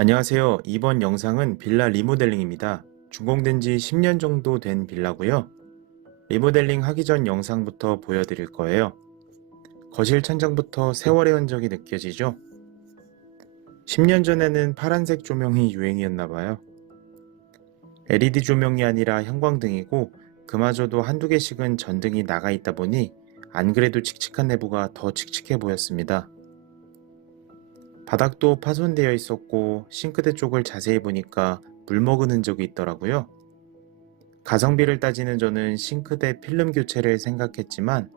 안녕하세요. 이번 영상은 빌라 리모델링입니다. 준공된 지 10년 정도 된 빌라고요. 리모델링 하기 전 영상부터 보여드릴 거예요. 거실 천장부터 세월의 흔적이 느껴지죠? 10년 전에는 파란색 조명이 유행이었나 봐요. LED 조명이 아니라 형광등이고 그마저도 한두 개씩은 전등이 나가 있다 보니 안 그래도 칙칙한 내부가 더 칙칙해 보였습니다. 바닥도 파손되어 있었고 싱크대 쪽을 자세히 보니까 물 먹은 흔적이 있더라고요. 가성비를 따지는 저는 싱크대 필름 교체를 생각했지만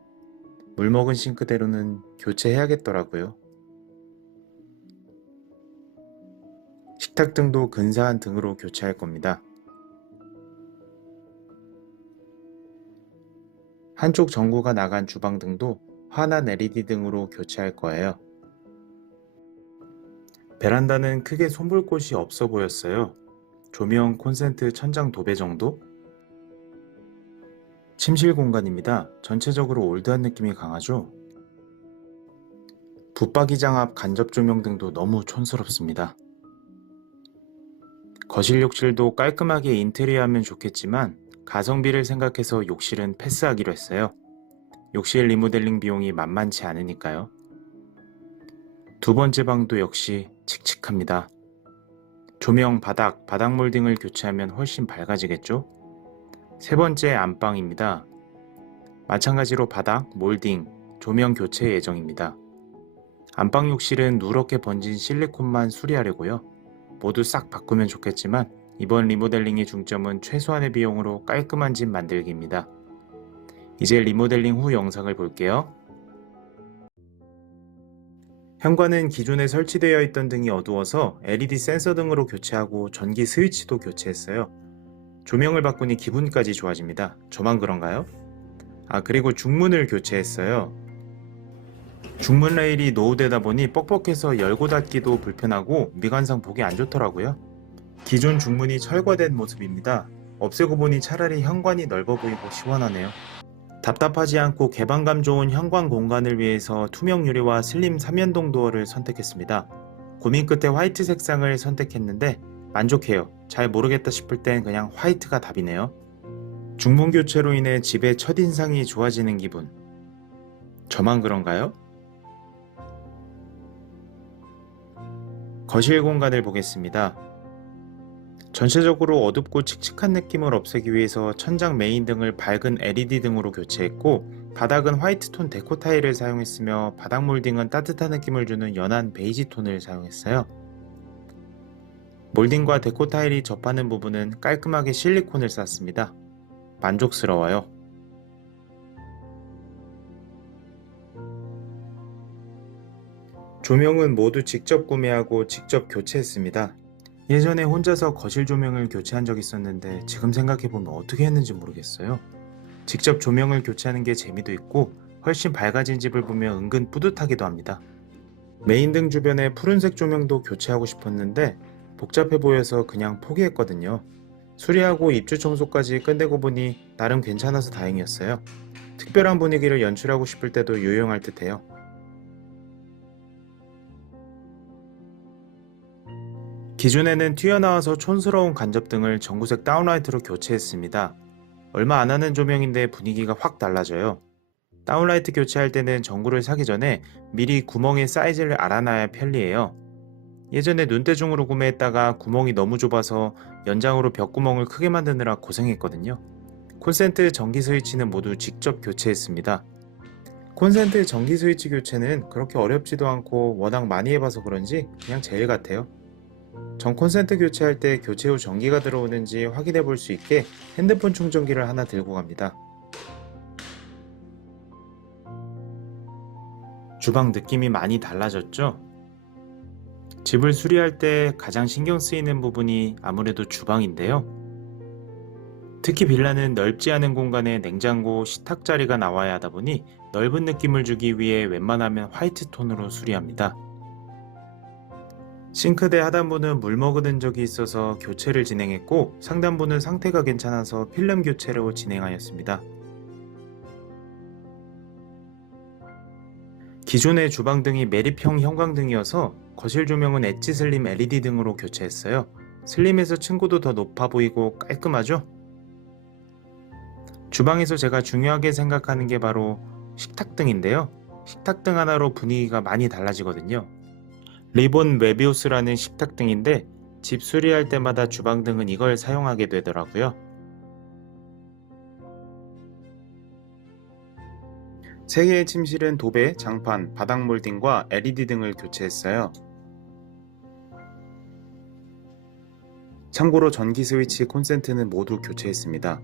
물 먹은 싱크대로는 교체해야겠더라고요. 식탁등도 근사한 등으로 교체할 겁니다. 한쪽 전구가 나간 주방등도 환한 LED 등으로 교체할 거예요. 베란다는 크게 손볼 곳이 없어 보였어요. 조명, 콘센트, 천장 도배 정도? 침실 공간입니다. 전체적으로 올드한 느낌이 강하죠? 붙박이장 앞 간접 조명 등도 너무 촌스럽습니다. 거실 욕실도 깔끔하게 인테리어하면 좋겠지만 가성비를 생각해서 욕실은 패스하기로 했어요. 욕실 리모델링 비용이 만만치 않으니까요. 두 번째 방도 역시 칙칙합니다. 조명, 바닥 몰딩을 교체하면 훨씬 밝아지겠죠? 세 번째 안방입니다. 마찬가지로 바닥, 몰딩, 조명 교체 예정입니다. 안방 욕실은 누렇게 번진 실리콘만 수리하려고요. 모두 싹 바꾸면 좋겠지만 이번 리모델링의 중점은 최소한의 비용으로 깔끔한 집 만들기입니다. 이제 리모델링 후 영상을 볼게요. 현관은 기존에 설치되어 있던 등이 어두워서 LED 센서 등으로 교체하고 전기 스위치도 교체했어요. 조명을 바꾸니 기분까지 좋아집니다. 저만 그런가요? 그리고 중문을 교체했어요. 중문 레일이 노후되다 보니 뻑뻑해서 열고 닫기도 불편하고 미관상 보기 안 좋더라고요. 기존 중문이 철거된 모습입니다. 없애고 보니 차라리 현관이 넓어 보이고 시원하네요. 답답하지 않고 개방감 좋은 현관 공간을 위해서 투명 유리와 슬림 3연동 도어를 선택했습니다. 고민 끝에 화이트 색상을 선택했는데 만족해요. 잘 모르겠다 싶을 땐 그냥 화이트가 답이네요. 중문 교체로 인해 집의 첫인상이 좋아지는 기분. 저만 그런가요? 거실 공간을 보겠습니다. 전체적으로 어둡고 칙칙한 느낌을 없애기 위해서 천장 메인 등을 밝은 LED 등으로 교체했고 바닥은 화이트톤 데코 타일을 사용했으며 바닥 몰딩은 따뜻한 느낌을 주는 연한 베이지 톤을 사용했어요. 몰딩과 데코 타일이 접하는 부분은 깔끔하게 실리콘을 쌌습니다. 만족스러워요. 조명은 모두 직접 구매하고 직접 교체했습니다. 예전에 혼자서 거실 조명을 교체한 적이 있었는데 지금 생각해보면 어떻게 했는지 모르겠어요. 직접 조명을 교체하는 게 재미도 있고 훨씬 밝아진 집을 보면 은근 뿌듯하기도 합니다. 메인 등 주변에 푸른색 조명도 교체하고 싶었는데 복잡해 보여서 그냥 포기했거든요. 수리하고 입주 청소까지 끝내고 보니 나름 괜찮아서 다행이었어요. 특별한 분위기를 연출하고 싶을 때도 유용할 듯해요. 기존에는 튀어나와서 촌스러운 간접등을 전구색 다운라이트로 교체했습니다. 얼마 안 하는 조명인데 분위기가 확 달라져요. 다운라이트 교체할 때는 전구를 사기 전에 미리 구멍의 사이즈를 알아놔야 편리해요. 예전에 눈대중으로 구매했다가 구멍이 너무 좁아서 연장으로 벽구멍을 크게 만드느라 고생했거든요. 콘센트 전기 스위치는 모두 직접 교체했습니다. 콘센트 전기 스위치 교체는 그렇게 어렵지도 않고 워낙 많이 해봐서 그런지 그냥 제일 같아요. 전 콘센트 교체할 때 교체 후 전기가 들어오는지 확인해 볼 수 있게 핸드폰 충전기를 하나 들고 갑니다. 주방 느낌이 많이 달라졌죠? 집을 수리할 때 가장 신경 쓰이는 부분이 아무래도 주방인데요. 특히 빌라는 넓지 않은 공간에 냉장고, 식탁 자리가 나와야 하다 보니 넓은 느낌을 주기 위해 웬만하면 화이트 톤으로 수리합니다. 싱크대 하단부는 물 먹은 흔적이 있어서 교체를 진행했고 상단부는 상태가 괜찮아서 필름 교체로 진행하였습니다. 기존의 주방등이 매립형 형광등이어서 거실 조명은 엣지 슬림 LED 등으로 교체했어요. 슬림해서 층고도 더 높아 보이고 깔끔하죠? 주방에서 제가 중요하게 생각하는 게 바로 식탁등인데요. 식탁등 하나로 분위기가 많이 달라지거든요. 리본 웨비우스라는 식탁등인데 집 수리할 때마다 주방등은 이걸 사용하게 되더라고요. 세 개의 침실은 도배, 장판, 바닥 몰딩과 LED 등을 교체했어요. 참고로 전기 스위치 콘센트는 모두 교체했습니다.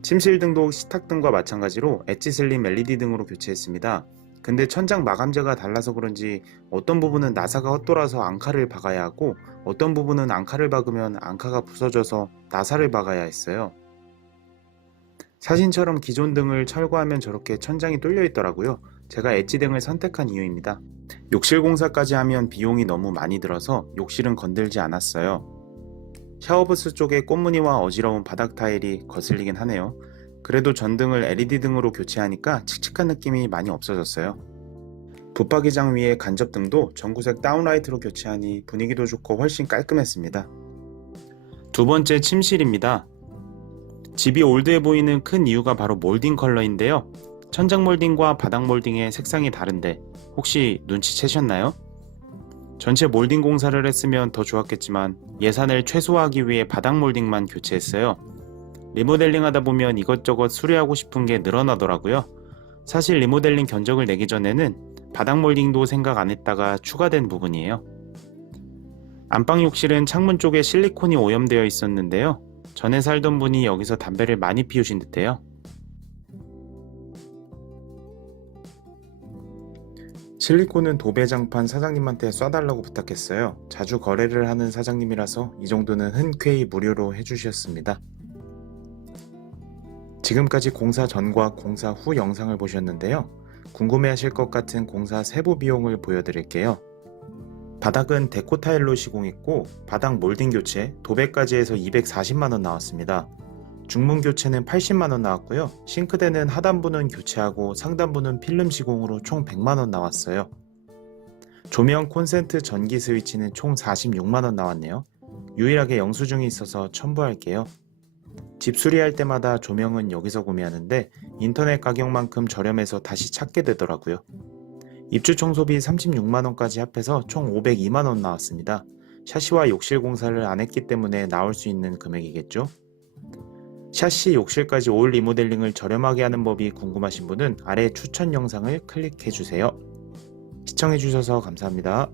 침실 등도 식탁등과 마찬가지로 엣지 슬림 LED 등으로 교체했습니다. 근데 천장 마감재가 달라서 그런지 어떤 부분은 나사가 헛돌아서 앙카를 박아야 하고 어떤 부분은 앙카를 박으면 앙카가 부서져서 나사를 박아야 했어요. 사진처럼 기존 등을 철거하면 저렇게 천장이 뚫려 있더라고요. 제가 엣지 등을 선택한 이유입니다. 욕실 공사까지 하면 비용이 너무 많이 들어서 욕실은 건들지 않았어요. 샤워부스 쪽에 꽃무늬와 어지러운 바닥 타일이 거슬리긴 하네요. 그래도 전등을 LED 등으로 교체하니까 칙칙한 느낌이 많이 없어졌어요. 붙박이장 위에 간접등도 전구색 다운라이트로 교체하니 분위기도 좋고 훨씬 깔끔했습니다. 두 번째 침실입니다. 집이 올드해 보이는 큰 이유가 바로 몰딩 컬러인데요. 천장 몰딩과 바닥 몰딩의 색상이 다른데 혹시 눈치채셨나요? 전체 몰딩 공사를 했으면 더 좋았겠지만 예산을 최소화하기 위해 바닥 몰딩만 교체했어요. 리모델링 하다 보면 이것저것 수리하고 싶은 게 늘어나더라고요. 사실 리모델링 견적을 내기 전에는 바닥 몰딩도 생각 안 했다가 추가된 부분이에요. 안방 욕실은 창문 쪽에 실리콘이 오염되어 있었는데요. 전에 살던 분이 여기서 담배를 많이 피우신 듯해요. 실리콘은 도배장판 사장님한테 쏴달라고 부탁했어요. 자주 거래를 하는 사장님이라서 이 정도는 흔쾌히 무료로 해주셨습니다. 지금까지 공사 전과 공사 후 영상을 보셨는데요. 궁금해하실 것 같은 공사 세부 비용을 보여드릴게요. 바닥은 데코 타일로 시공했고 바닥 몰딩 교체, 도배까지 해서 240만원 나왔습니다. 중문 교체는 80만원 나왔고요. 싱크대는 하단부는 교체하고 상단부는 필름 시공으로 총 100만원 나왔어요. 조명, 콘센트, 전기 스위치는 총 46만원 나왔네요. 유일하게 영수증이 있어서 첨부할게요. 집 수리할 때마다 조명은 여기서 구매하는데 인터넷 가격만큼 저렴해서 다시 찾게 되더라고요. 입주 청소비 36만원까지 합해서 총 502만원 나왔습니다. 샤시와 욕실 공사를 안 했기 때문에 나올 수 있는 금액이겠죠? 샤시 욕실까지 올 리모델링을 저렴하게 하는 법이 궁금하신 분은 아래 추천 영상을 클릭해주세요. 시청해주셔서 감사합니다.